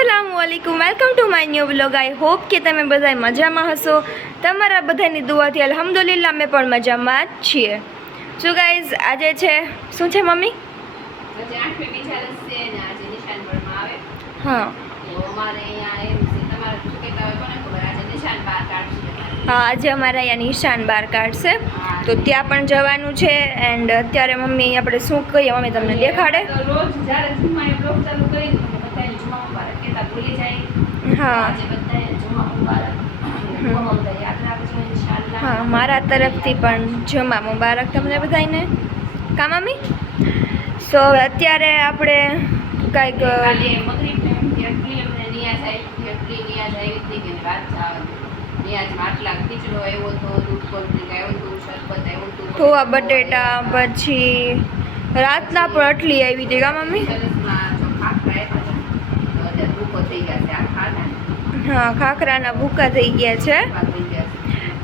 अस्सलामुअलैकुम welcome to my new vlog. I hope કે તમે બધા મજામાં હશો। તમારા બધાની દુઆથી અલ્હમ્દુલિલ્લાહ અમે પણ મજામાં જ છીએ। સો ગાઈઝ આજે છે શું છે મમ્મી? આજે 8મી વિચારસ છે ને આજે નિશાન બળમાં આવે। હા તો અમારે અહીંયા એમ છે તમારે શું કહેતા હોય કોને ખબર આજે નિશાન બહાર કાઢશે। હા આજે અમારે અહીંયા નિશાન બહાર કાઢશે તો ત્યાં પણ જવાનું છે। એન્ડ અત્યારે મમ્મી આપણે શું કરીએ મમ્મી તમને દેખાડે? તો રોજ જ્યારે જુમ્માએ બ્લોગ ચાલુ કરીને બધાને જુમ્મા મુબારક કહેતા ભૂલી જાય। હા આજે બધાને જુમ્મા મુબારક જુમ્મા બધા યાદ રાખજો ઇન્શાઅલ્લાહ। હા મારા તરફથી પણ જુમ્મા મુબારક તમને બધાને। કા મમ્મી? સો અત્યારે આપણે કાંઈક આજે મગરીબ ટાઈમથી એટલી અમને નિયાઝ આવી એટલી નિયાઝ આવી હતી કે વાત જવા નિયાઝમાં આટલા ખીચડો આવ્યો હતો દૂધ કોલ્ડ્રિંક આવ્યું હતું શરબત આવ્યું હતું ખોવા બટેટા પછી રાતના પણ આટલી આવી હતી કા મમ્મી? સરસમાં જો ખાખરા આપ્યા હતા તો અત્યારે ભૂકો થઈ ગયા છે આ ખાધા હા ખાખરાના ભૂકા થઈ ગયા છે। ભૂકા થઈ ગયા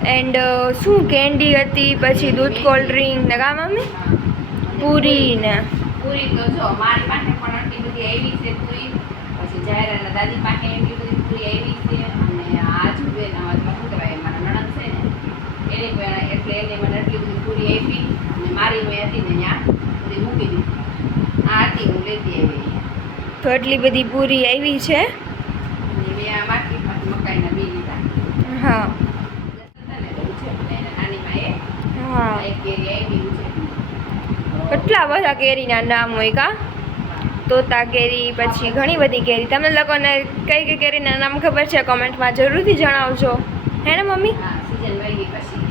છે। એન્ડ શું કેન્ડી હતી પછી દૂધ કોલ્ડ ડ્રિંક ને કા મમ્મી પૂરી ને પૂરી તો જો મારી પાસે પણ આટલી બધી આવી છે પૂરી પછી જાહેરાના દાદી પાસે એટલી બધી પૂરી આવી છે અને આ જુબેન અવાજમાં શું કહેવાય મારા નણંદ છે ને એને પણ એટલે એને મને આટલી બધી પૂરી આપી અને મારી મેં હતી ને ત્યાં બધી મૂકી દીધી આ હતી હું લેતી આવી તો એટલી બધી પૂરી આવી છે। અને મેં આ માર્કેટમાંથી મકાઈના બી લીધા હા ને તો છે અને નાની માએ હા એક કેરી આવી છે કેટલા બધા કેરીના નામ હોય કા? તોતા કેરી પછી ઘણી બધી કેરી। તમને લોકોને કઈ કઈ કેરીના નામ ખબર છે કોમેન્ટમાં જરૂરથી જણાવજો હે ને મમ્મી? હા સીઝન વહી પછી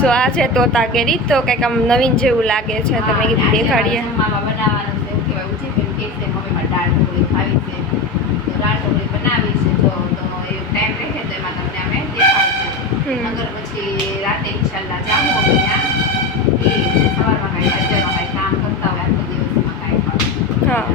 સો આ છે તોતા કેરી તો કંઈક આમ નવીન જેવું લાગે છે તો મેં કીધું દેખાડીએ। જમવામાં બનાવવાનું છે એવું કહેવાય ઉઠી કેમ કે છે મમ્મીમાં દાળ ઢોકળી ખાવી છે તો દાળ ઢોકળી બનાવી છે જો તો એ ટાઈમ રહે તો એમાં તમને અમે દેખાડશું અગર પછી રાતે ઇન્શાલ્લાહ જામું અમે ત્યાં સવારમાં કાંઈ અત્યારમાં કાંઈ કામ કરતા હોય આખો દિવસમાં કાંઈ હા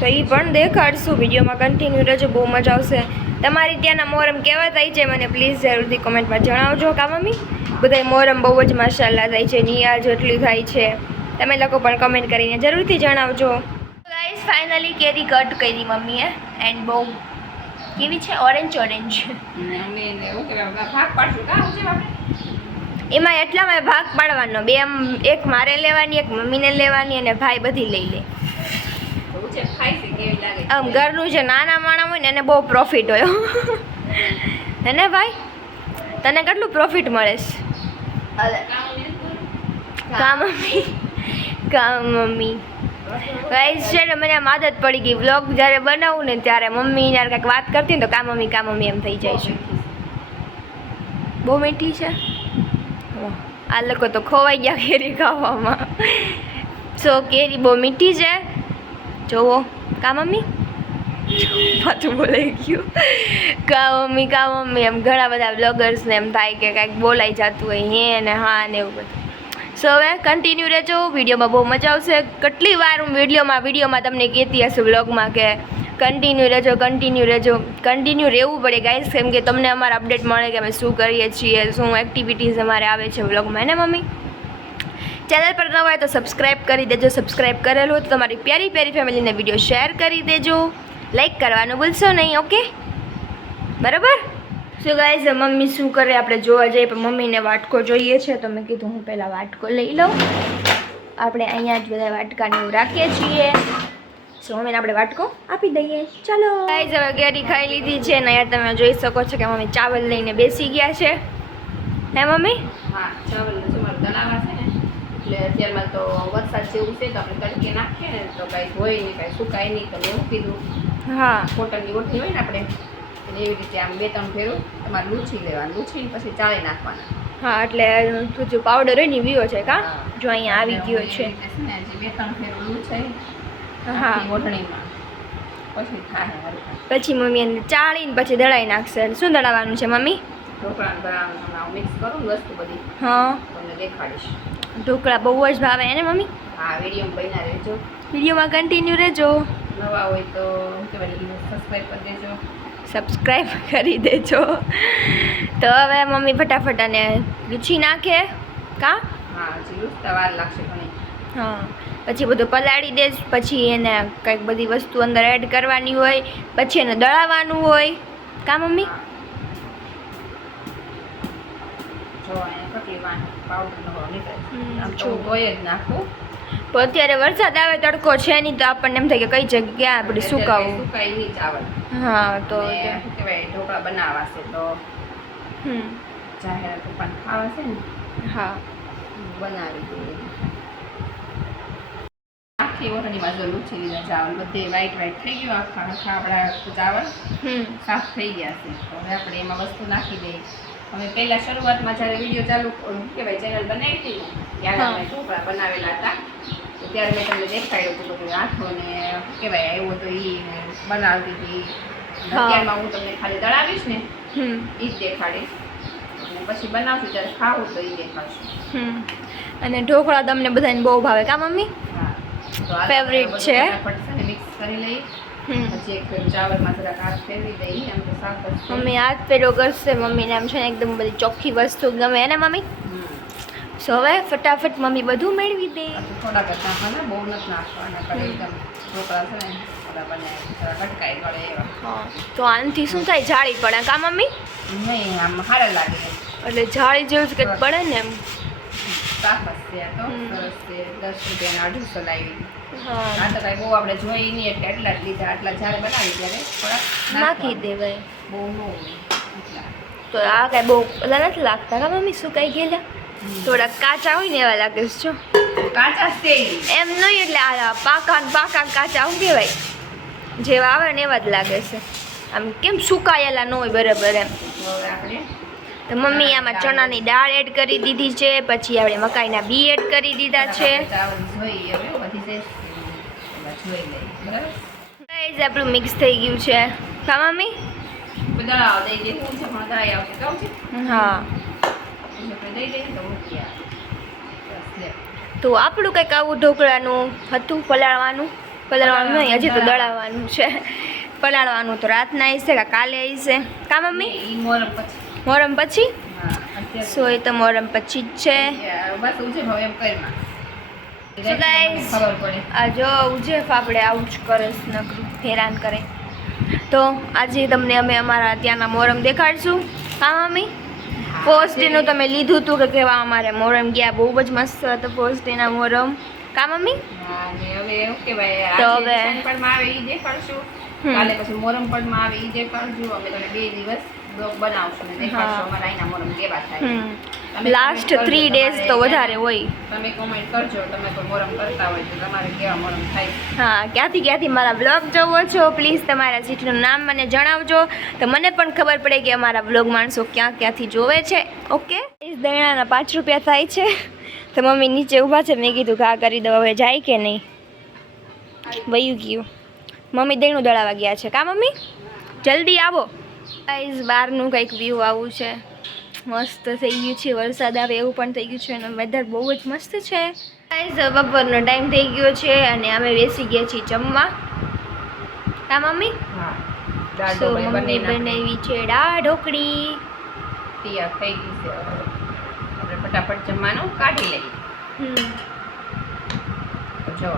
તો એ પણ દેખાડશું વિડીયોમાં કન્ટિન્યુ રહેજો બહુ મજા આવશે। તમારી ત્યાંના મોહરમ કેવા થાય છે મને પ્લીઝ જરૂરથી કોમેન્ટમાં જણાવજો કા મમ્મી? બધાય મોહરમ બહુ જ માશાલ્લાહ થાય છે નિયાઝ એટલી થાય છે તમે લોકો પણ કમેન્ટ કરીને જરૂરથી જણાવજો। ગાઈસ ફાઇનલી કેરી કટ કરી મમ્મીએ એન્ડ બહુ કેવી છે ઓરેન્જ ઓરેન્જ અમે એને એવું કહેવાય ભાગ પાડશું કાં હું છે આપણે એમાં એટલામાં ભાગ પાડવાનો બે આમ એક મારે લેવાની એક મમ્મીને લેવાની અને ભાઈ બધી લઈ લે। એવું છે ખાઈ છે કેવી લાગે આમ ઘરનું જે નાના માણસ હોય ને એને બહુ પ્રોફિટ હોય હે ને ભાઈ? તને કેટલું પ્રોફિટ મળે છે? કા મમ્મી કા મમ્મી ગાઈસ છે ને મને આમ આદત પડી ગઈ વ્લોગ જ્યારે બનાવું ને ત્યારે મમ્મી જ્યારે કંઈક વાત કરતી ને તો કા મમ્મી એમ થઈ જાય છે। બહુ મીઠી છે આ લોકો તો ખોવાઈ ગયા કેરી ખાવામાં। સો કેરી બહુ મીઠી છે જોવો કા મમ્મી પાછું બોલાઈ ગયું કા મમ્મી એમ ઘણા બધા બ્લોગર્સને એમ થાય કે કાંઈક બોલાઈ જતું હોય હે ને હા ને એવું બધું। સો હવે કન્ટિન્યુ રહેજો વિડીયોમાં બહુ મજા આવશે। કેટલી વાર હું વિડીયોમાં તમને કહેતી હશું બ્લોગમાં કે કન્ટિન્યુ રહેજો કન્ટિન્યુ રહેવું પડે ગાઈસ કેમ કે તમને અમારા અપડેટ મળે કે અમે શું કરીએ છીએ શું એક્ટિવિટીઝ અમારે આવે છે વ્લોગમાં હે ને મમ્મી? ચેનલ પર ન હોય તો સબસ્ક્રાઈબ કરી દેજો સબસ્ક્રાઈબ કરેલું હોય તો તમારી પ્યારી ફેમિલીને વિડીયો શેર કરી દેજો લાઈક કરવાનું ભૂલશો નહીં ઓકે બરાબર? સો ગાઈઝ મમ્મી શું કરે આપણે જોવા જઈએ પણ મમ્મીને વાટકો જોઈએ છે તો મેં કીધું હું પહેલાં વાટકો લઈ લઉં। આપણે અહીંયા જ બધા વાટકાને એવું રાખીએ છીએ સો મમ્મીને આપણે વાટકો આપી દઈએ ચાલો। ગાઈઝ હવે કેરી ખાઈ લીધી છે ને અહીંયા તમે જોઈ શકો છો કે મમ્મી ચાવલ લઈને બેસી ગયા છે હે મમ્મી? હા ચાવલ તમારું તલાવા છે ને એટલે અત્યારમાં તો વરસાદ જેવું છે તો આપણે તડકે નાખીએ ને તો કાંઈ હોય નહીં કાંઈ સુકાય નહીં તો મેં મૂકી દઉં હા કોટનની ઓઠી હોય ને આપણે એવી રીતે આમ 2-3 ફેરું તમારે લૂછી લેવાનું લૂછીને પછી ચાળી નાખવાના। હા એટલે જે પાવડર હોય ને વિયો છે કા જો અહીંયા આવી ગયો છે ને જે 2-3 ફેરું લૂછાય હા ઓઢણીમાં પછી થાય પછી મમ્મી એને ચાળીને પછી દળાઈ નાખશે। શું દળાવવાનું છે મમ્મી? ઢોકળાને બનાવવાનું મિક્સ કરું વસ્તુ બધી હા તમને દેખાડીશ। ઢોકળા બહુ જ ભાવે એને મમ્મી? હા વિડીયોમાં બન્યા રહેજો વિડીયોમાં કન્ટિન્યુ રહેજો નવા હોય તો કહેવાય સબસ્ક્રાઈબ કરી દેજો સબસ્ક્રાઈબ કરી દેજો। તો હવે મમ્મી ફટાફટ અને લૂછી નાખે કા? હા હજી લૂછતા વાર લાગશે ઘણી હા પછી બધું પલાળી દે, પછી એને કંઈક બધી વસ્તુ અંદર એડ કરવાની હોય, પછી એને દળાવવાનું હોય. કા મમ્મી? જો અહીંયા કેટલી વાન પાવડરનો નીકળે આમ તો જો. હું ધોઈ જ નાખું. પણ અત્યારે વરસાદ આવે, તડકો છે નહીં, તો આપણને એમ થાય કે કઈ જગ્યા આપણે સુકાવું. સુકાય નહીં ચાવલ. હા તો અને શું કહેવાય ઢોકળા બનાવવા છે તો જાહેર દુકાન ખાવા છે ને હા બનાવી દઈએ. આખી ઓરડીમાં જો લૂછી લીધા ચાવલ, બધે વ્હાઈટ થઈ ગયું, આખા આખા આપણા ચાવલ સાફ થઈ ગયા છે. તો હવે આપણે એમાં વસ્તુ નાખી દઈએ. અમે પહેલાં શરૂઆતમાં જ્યારે વિડીયો ચાલુ કહેવાય ચેનલ બનાવી હતી ને ત્યારે અમે ઢોકળા બનાવેલા હતા, તો ત્યારે મેં તમને દેખાડ્યું હતું બધું આઠો ને કહેવાય આવ્યો તો એ બનાવતી હતી. અત્યારમાં હું તમને ખાલી દળાવીશ ને એ જ દેખાડીશ, અને પછી બનાવશું ત્યારે ખાવું તો એ દેખાડશું. અને ઢોકળા તમને બધાને બહુ ભાવે. કા મમ્મી? હા તો આ ફેવરિટ છે. ફટાફટ છે ને મિક્સ કરી લઈએ. પછી એક ચાવલમાં જરાક હાથ ફેરવી દઈએ, આમ તો શાક જ છે. મમ્મી હાથ પેરો કરશે. મમ્મીને આમ છે ને એકદમ બધી ચોખ્ખી વસ્તુ ગમે ને મમ્મી. સો હવે ફટાફટ મમ્મી બધું મેળવી દે. થોડાક જ નાખવાના, બહુ નથી નાખવાના, પણ એકદમ ઢોકળા છે ને થોડા બને થોડા કટકાઈ ગળે એવા. હા તો આનાથી શું થાય? જાળી પડે. કા મમ્મી? નહીં આમ સારા લાગે. એટલે જાળી જેવું જ કંઈક પડે ને એમ. શાક જ છે આ તો, સરસ છે. 10 રૂપિયાના 250 લાવી. હા આ તો કાંઈ બહુ આપણે જોઈ નહીં એટલે એટલા જ લીધા. આટલા જ્યારે બનાવી ત્યારે થોડાક નાખી દેવાય. બહુ ન હોય એટલા. તો આ કાંઈ બહુ બધા નથી લાગતા. કા મમ્મી? સુકાઈ ગયેલા થોડાક કાચા હોય ને એવા લાગે છે. જો કાચા જ તે એમ નહીં, એટલે આ પાકા કાચા શું કહેવાય, જેવા આવે ને એવા જ લાગે છે. આમ કેમ સુકાયેલા ન હોય બરાબર એમ. હવે આપણે તો મમ્મી આમાં ચણાની દાળ એડ કરી દીધી છે, પછી આપણે મકાઈના બી એડ કરી દીધા છે. ચાવલ જોઈએ હવે બધી છે જોઈ લઈએ બરાબર. ગાઈઝ આપણું મિક્સ થઈ ગયું છે. કા મમ્મી? દળાવ દઈ દે હું છે પણ દળાઈ આવશે કહું છે હા પછી આપણે દઈ દઈએ તો મૂકી બસ લે. તો આપણું કંઈક આવું ઢોકળાનું હતું. પલાળવાનું નહીં, હજી તો દળાવવાનું છે. પલાળવાનું તો રાતના આવશે કે કાલે આવશે? કા મમ્મી? ઈ મોરમ પછી મોરમ પછી? હા અત્યારે સો એ તો મોરમ પછી જ છે. બસ ઉજે હવે એમ કરીમાં So guys, ખબર પડે. આ જો ઉજેફ આપણે આવું જ કરે છે, નકરું હેરાન કરે. તો આજે તમને અમે અમારા ત્યાંના મોરમ દેખાડશું. હા મમ્મી? ફર્સ્ટ ડેનું તમે લીધું હતું કે કેવા અમારે મોરમ ગયા? બહુ જ મસ્ત હતો ફર્સ્ટ ડેના મોરમ. કા મમ્મી? હા ને હવે એવું કહેવાય તો આજે હવે- શનપણમાં આવે ઈ દેખાડશું, કાલે પછી મોરમપણમાં આવે ઈ દેખાડશું. અમે તમને 2 દિવસ બ્લોગ બનાવશું ને દેખાડશું અમારા અહીંના મોરમ કેવા થાય. તમે લાસ્ટ comment 3 કરજો ડેઝ તો તમારે વધારે હોય. તમે કોમેન્ટ કરજો તમે કોઈ મોરમ કરતા હોય તો તમારે કેવા મોરમ થાય. હા ક્યાંથી મારા બ્લોગ જોવો છો પ્લીઝ તમારા સિટીનું નામ મને જણાવજો, તો મને પણ ખબર પડે કે અમારા બ્લોગ માણસો ક્યાંથી જોવે છે. ઓકે દણાના 5 રૂપિયા થાય છે. તો મમ્મી નીચે ઊભા છે, મેં કીધું ઘા કરી દો, હવે જાય કે નહીં. વયું ગયું. મમ્મી દહીણું દળાવા ગયા છે. કા મમ્મી? જલ્દી આવો. ગાઈઝ બહારનું કંઈક વ્યૂ આવું છે. મસ્ત થઈ ગયું છે, વરસાદ આવે એવું પણ થઈ ગયું છે, અને વેધર બહુ જ મસ્ત છે. ગાઈઝ બપોરનો ટાઈમ થઈ ગયો છે અને અમે બેસી ગયા છીએ જમવા. કા મમ્મી? હા દાળ તો ઢોકળી મમ્મી બનાવી છે દાળ ઢોકળી. તૈયાર થઈ ગઈ છે. હવે આપણે ફટાફટ જમવાનું કાઢી લઈએ. તો જો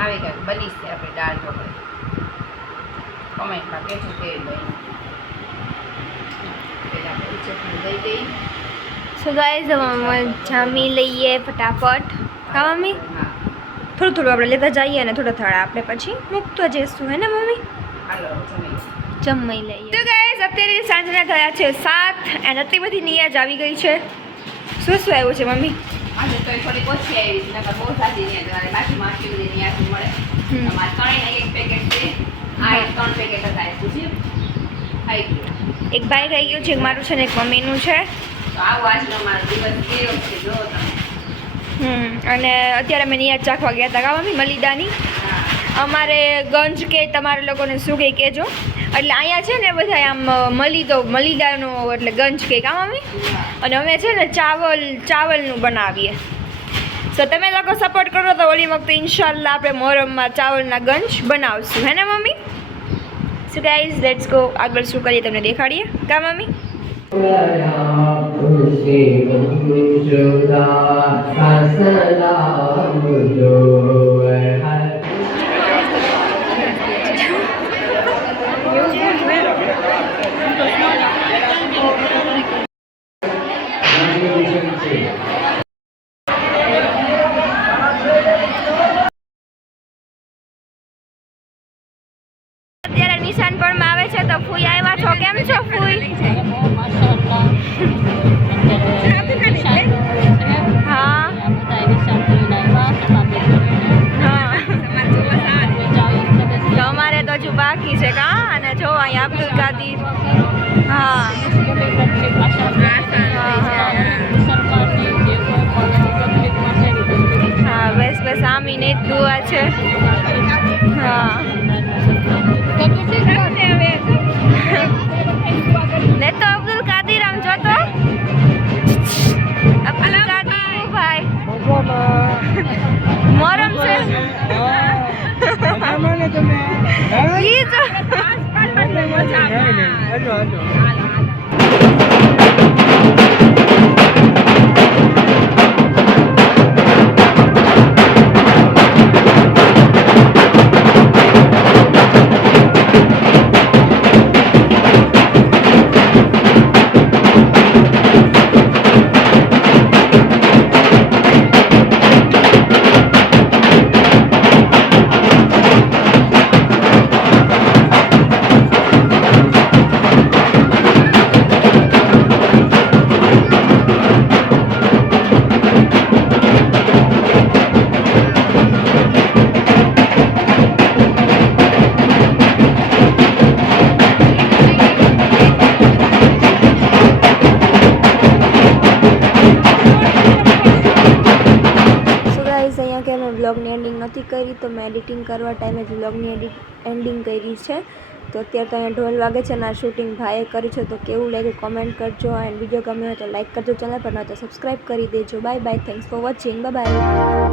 આવી ગયું, બની છે આપણી દાળ ઢોકળી. કોમેન્ટમાં કહેજો કેવી બની. પહેલાં આપણે ચટણી દઈ દઈએ. સો ગાઈઝ અમે જામી લઈએ ફટાફટ. કા મમ્મી? હા થોડું આપણે લેતા જઈએ અને થોડા આપણે પછી મૂકતો જઈશું, હે ને મમ્મી? હાલો જમી. જમી લઈએ. તો ગાઈઝ અત્યારે સાંજના થયા છે 7 અને એટલી બધી નિયાજ આવી ગઈ છે. શું આવ્યું છે મમ્મી? આજે તો થોડીક ઓછી આવી છે, નકર બહુ સારી નહીં. તમારે બાકીમાં આટલી બધી નહીં મળે. તમારે ત્રણેયના 1 પેકેટ છે. આ 3 પેકેટ હતા એ પૂછી ખાઈ ગયું. એક ભાઈ ખાઈ ગયું છે, એક મારું છે ને એક મમ્મીનું છે. તો આવો આજનો મારો દિવસ કેવો છે જો તમે. અને અત્યારે અમે નિયાજ ચાખવા ગયા હતા. કા મમ્મી? મલિદાની. હા અમારે ગંજ કે તમારે લોકોને શું કહે કહેજો. એટલે અહીંયા છે ને બધા આમ મલિદાનો એટલે ગંજ કે. કા મમ્મી? અને અમે છે ને ચાવલનું બનાવીએ. તો તમે લોકો સપોર્ટ કરો તો ઓલી વખતે ઇન્શાલ્લાહ આપણે મોહરમમાં ચાવલના ગંજ બનાવશું, હે ને mummy? So so guys let's go આગળ શું કરીએ તમને દેખાડીએ કા મમ્મી અત્યારે નિશાન પણ આવે છે તો ફૂઈ આવ્યા છો કેમ છો ફૂઈ હા તો અમારે તો હજુ બાકી છે કા અને જો અહીંયા અબ્દુલ કાદીર હા હા બસ બસ આમીને જ દુઆ છે હા ને તો અબ્દુલ કાદીર આમ જોતો અબ્દુલ કાદીર ભાઈ મોરમ છે ઈ જો વ્લોગની એન્ડિંગ નથી કરી તો મેં એડિટિંગ કરવા ટાઈમે જ વ્લોગની એન્ડિંગ કરી છે તો અત્યારે તો અહીંયા ઢોલ વાગે છે અને આ શૂટિંગ ભાઈએ કરી છે તો કેવું લાગ્યું કોમેન્ટ કરજો એન્ડ વિડીયો ગમ્યો હોય તો લાઈક કરજો ચેનલ પર ન તો સબસ્ક્રાઈબ કરી દેજો bye bye thanks for watching bye bye